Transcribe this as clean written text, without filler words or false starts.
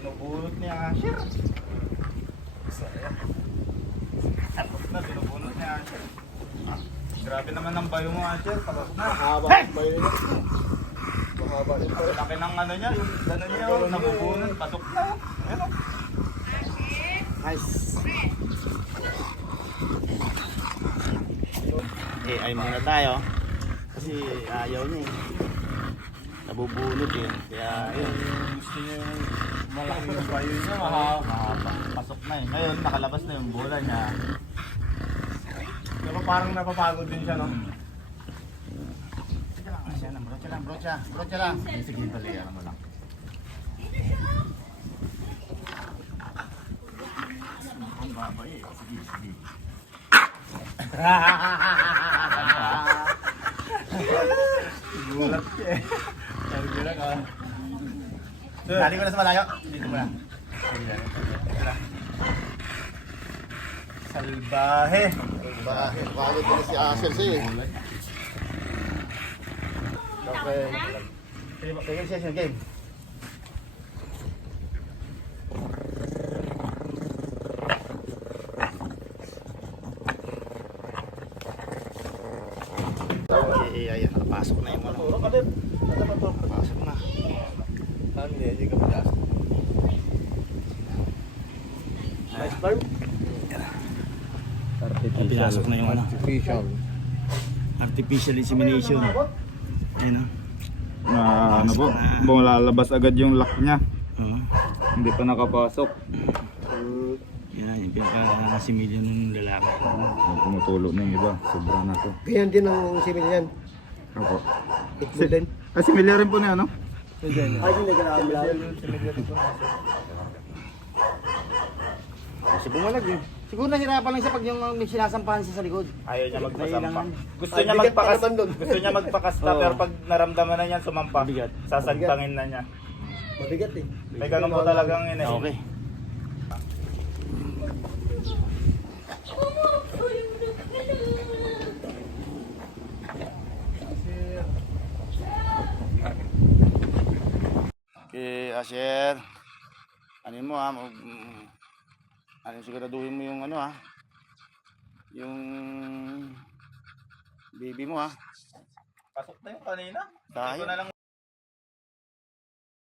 binubulot ni Asher. Tapos na, binubulot ni Asher. Grabe naman ang bayo mo, Asher. Tapos na. Mahaba ang bayo niya. Mahaba rin pa. Laki ng ano niya, yung gano'n niya, nabubunot, pasok na. Ayan o. Nice. Ay muna tayo. Kasi ayaw niya eh. Nabubunot eh. Kaya yun. Gusto niya yung malaki yung bayo niya, mahaba. Pasok na eh. Ngayon, nakalabas na yung bola niya. Pero parang napapagod din siya, no? Siya lang, brocha lang. Sige, balikan mo lang. Ang baba eh. Sige. Gulat siya eh. Sabi ko lang ah. Dali ko na sa malayo. Dito mo na. Salbahe. Bakit? Pagod din si Asher sa'yo eh. Okay. Sige, session game. Ayan, nakapasok na yung ano. Nakapasok na. Ano niya? Hindi ka madaas. Nice farm? Pinasok na yung ano. Artificial. Artificial insemination. Ayun o. Na ano po, lalabas agad yung lock niya. Oo. Hindi pa nakapasok. Yan, yung pinaka-similyon ng lalaki. Tumutulo na yung iba. Sobra na to. Ganyan din ang simil yan. Opo. Itlog din. Similar rin po niya, ano? Ay, hindi nagkakabla. Kasi bumalag eh. Siguro nahirapan lang siya pag yung may sinasampahan siya sa likod. Ayaw niya magpasampa. Gusto Ay, niya bigat pa magpakas. naman dun. Gusto niya magpakasta Oo. pero pag naramdaman na niya sumampa, Bigat. sasagpangin na niya. Mabigat eh. May ganun po talagang inahin. Okay. Okay, Asher. Ano mo ha? Ano siguraduhin mo yung ano ha? Yung baby mo ha? Pasok na yung kanina. Dahil. Ito na lang